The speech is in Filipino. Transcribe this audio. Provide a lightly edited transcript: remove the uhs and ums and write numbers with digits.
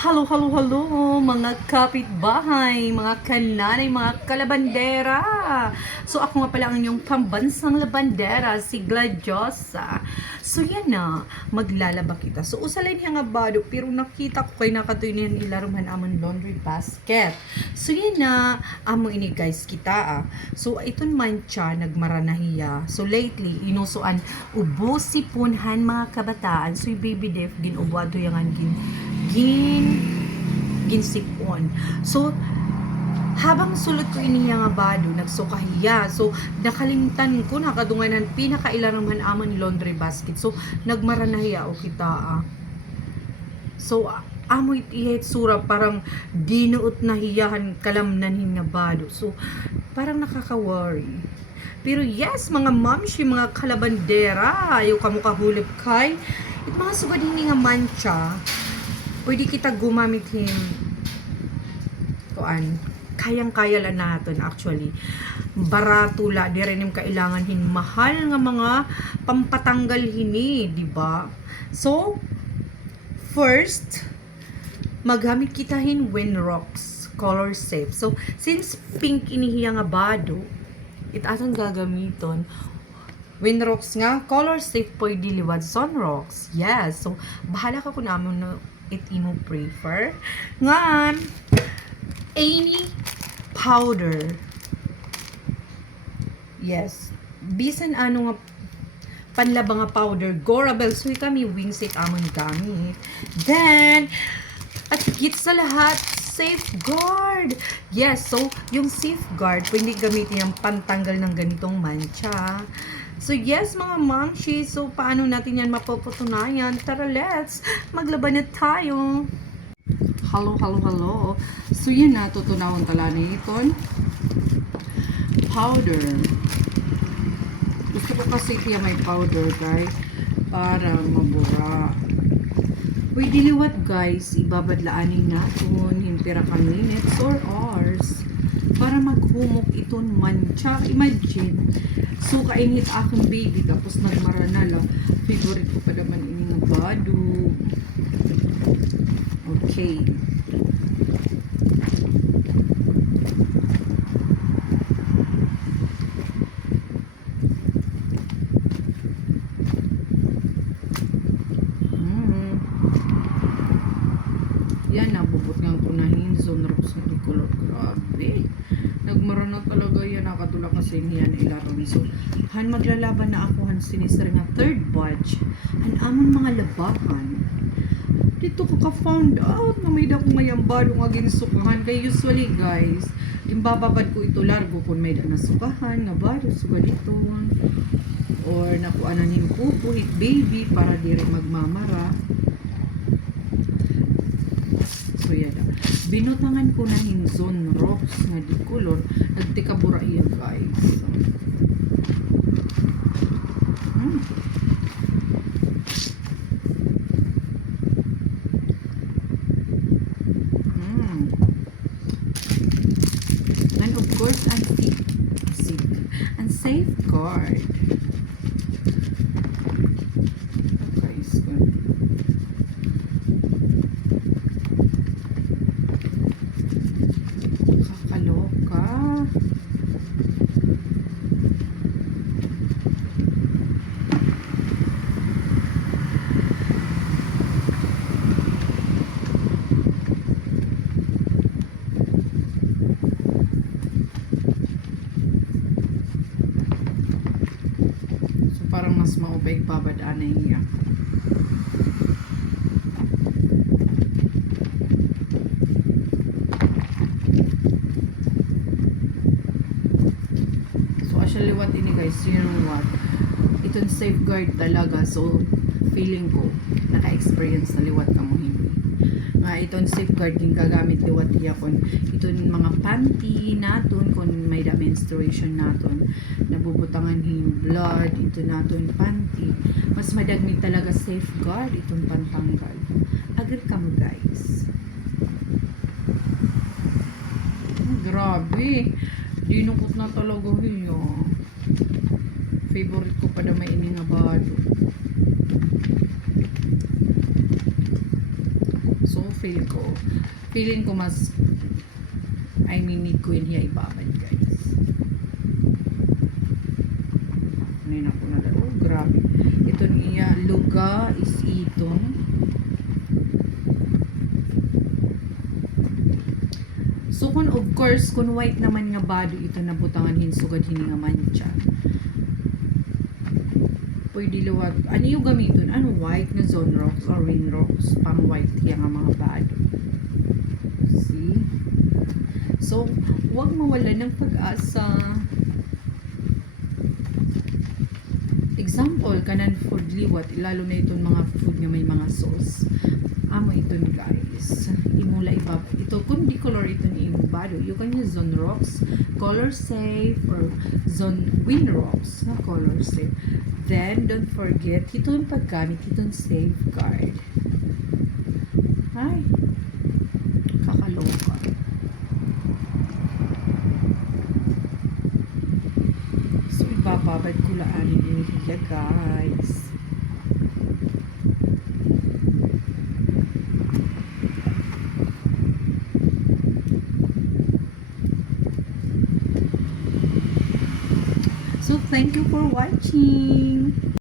Halo, halo, halo, mga kapitbahay, mga kananay, mga kalabandera. So, ako nga pala ang inyong pambansang labandera, si Gladiosa. So, yan na, maglalaba kita. So, usalay niya nga bado, pero nakita ko kay nakatoy niyan ilaruman amon laundry basket. So, yan na, amo ini guys kita. So, iton mancha, nagmaranahiya. So, lately, inusuan, ubo sipunhan mga kabataan. So, yung baby def, ginubwado yangan ginsipon. So, habang sulod ko iniya nga bado, nagsukahiya. So, nakalimtan ko, nakadunganan, pinakailaramhan amon laundry basket. So, nagmaranahiya o kita. So, amoy iyay sura, parang dinuot na hiyahan kalamnan nga bado. So, parang nakaka-worry. Pero yes, mga mamshi, mga kalabandera, ayaw kamukahulip kay, at mga sugad nga mancha, pwede kita gumamit kayang-kaya lang natin actually. Barato la, di rin yung kailangan mahal nga mga pampatanggal di ba? So, first, magamit kita Winrocks Color Safe. So, since pink inihiya nga bado, atong gagamiton Winrocks nga Color Safe pwede liwat Sunrocks. Yes. So, bahala ka kung naman na it imo prefer. Ngan, any powder. Yes. Bisan ano nga panlaba nga powder, Gorabel. So, kami wingset amon gamit. Then, at higit sa lahat, safeguard. Yes, so, yung safeguard, pwede gamitin yung pantanggal ng ganitong mancha. So, yes, mga mamshi. So, paano natin yan mapuputunayan? Tara, let's maglaban na tayo. Hello, hello, hello. So, yun na, tutunawang tala na iton. Powder. Gusto ko kasi kaya may powder, guys, para mabura. Pwede liwat, guys, ibabadlaanin natin himpira ka minutes or hours para maghumok iton mancha. Imagine, so kainit akong baby tapos nagmarana lang. Favorite ko pa naman ini nga bado. Okay. Yan, nabubot nga ko na Sunrocks na color. Grabe. Nagmarana talaga yan. Nakatulak kasi niyan ilaro ni. So, han maglalaban na ako. Han sinisar nga third batch. Han amon mga labahan. Dito ko ka-found out na may dakong mayambado nga ginsukahan. Kaya usually guys, imbababad ko ito largo kung may da nasukahan. Nga bado, suga dito. Or nakuanan yung pupuhit baby para diri magmamara. So yan. Binutangan ko na Sunrocks nga di color. Nagtikabura iya guys. And of course, and safeguard. Okay, so kakaloka. Parang mas maupay babadaan na iya. So, actually what ini guys, you know what? Itong safeguard talaga. So, feeling ko, naka-experience na liwat ka mo hindi. Nga itong safeguard din gagamit liwat iya kon itong mga panty naton kung may da menstruation naton nabubutangan yung blood ito naton panty mas madagmig talaga safeguard itong pantanggal. Agree ka mo guys? Grabe, dinukot na talaga yun. Favorite ko pa na may ini nga bado. So, feeling ko mas, I mean, need ko yun hiya ibabad, guys. Ngayon ako na, oh, grabe. Ito niya, luga is itong. So, kung of course, kung white naman nga bado ito na butangan hinsugad hini nga mancha. Pwede luwag. Ano yung gamiton? Ano white na zone rocks or win rocks? Pang white yan nga mga bado. See? So, huwag mawala ng pag-asa. Example, kanan food liwat, lalo na itong mga food nga may mga sauce. Amo ito guys. Imula ibab. Ito, kung di color ito ni ibabado, you can use zone rocks, color safe, or zone win rocks na color safe. Then, don't forget, ito yung paggamit, itong safeguard. Ay, kakaloka. So, ibababad ko laan yung inihiya, guys. So, thank you for watching.